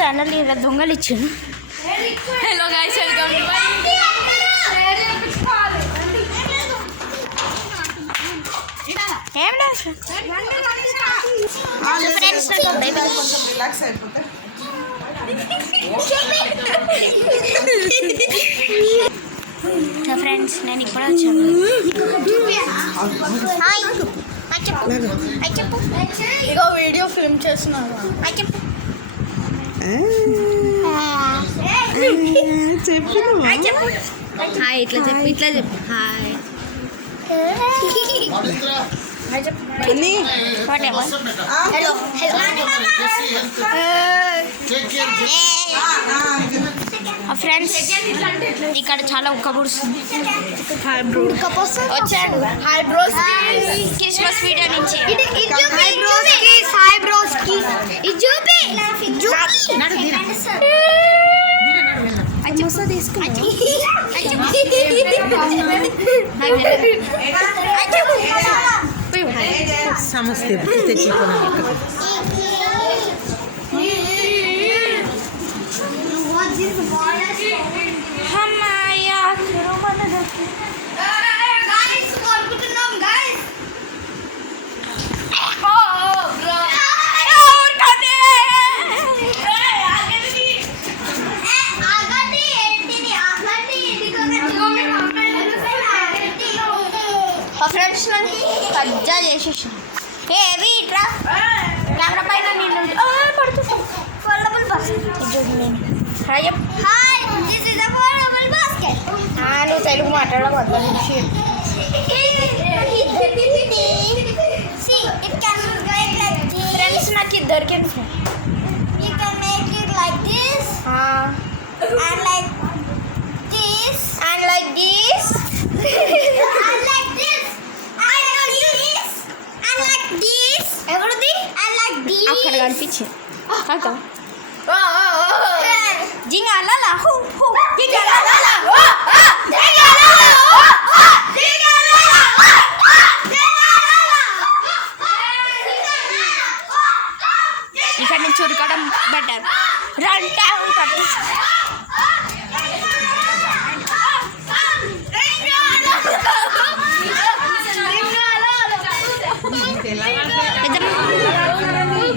Channel ఇలా దొంగలు ఇచ్చాను. Hello guys, welcome to friends. నేను ఇప్పుడు వచ్చాను. ఇగో వీడియో ఫిల్మ్ చేస్తున్నాను. హాయ్ ఇట్లా చెప్పు, ఇట్లా చెప్పు. హాయ్ ఫ్రెండ్స్, ఇక్కడ చాలా ఉక్కబుడుస్తుంది. వచ్చాడు క్రిస్మస్ వీడియో నుంచి. సమస్తే తెచ్చిపోయినా ఫ్రెండ్స్ కజ్జా చేసేసాను. ఏవి ఇట్రా కెమెరా పైన నేను పడుతుంది. నువ్వు తెలుగు మాట్లాడవద్దు. ఫ్రెండ్స్ నాకు ఇది దొరికింది. అక్కడ కనిపించి ఇక్కడ నుంచి ఉరకడం బెటర్. రంటా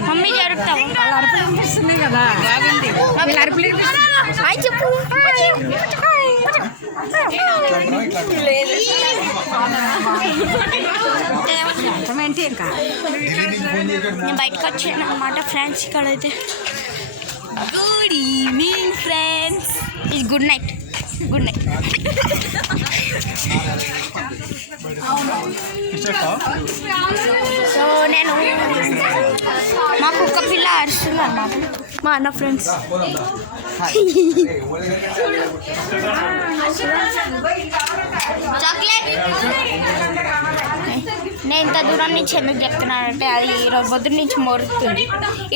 మమ్మీ జరుపుతావు. వాళ్ళ అరుపులు వినిపిస్తున్నాయి కదా, వీళ్ళ అరుపులు వినిపిస్తున్నాయి. చెప్పు. నేను బయటకు వచ్చాను అనమాట ఫ్రెండ్స్. ఇక్కడైతే గుడ్ ఈవినింగ్ ఫ్రెండ్స్. ఇది good night. Good night. So నేను మా కుక్క పిల్ల అరుస్తుంది అన్నమాట. మా అన్న ఫ్రెండ్స్ చాక్లెట్. నేను ఇంత దూరం నుంచి ఎందుకు చెప్తున్నానంటే అది ఈరోజు పొద్దున్న నుంచి మొరుతుంది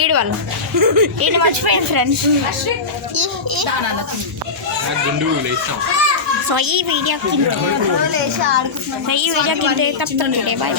ఈడు వల్ల. ఈడు మర్చిపోయాను ఫ్రెండ్స్. సో ఈ వీడియోకి తప్పకుండా బాయ్.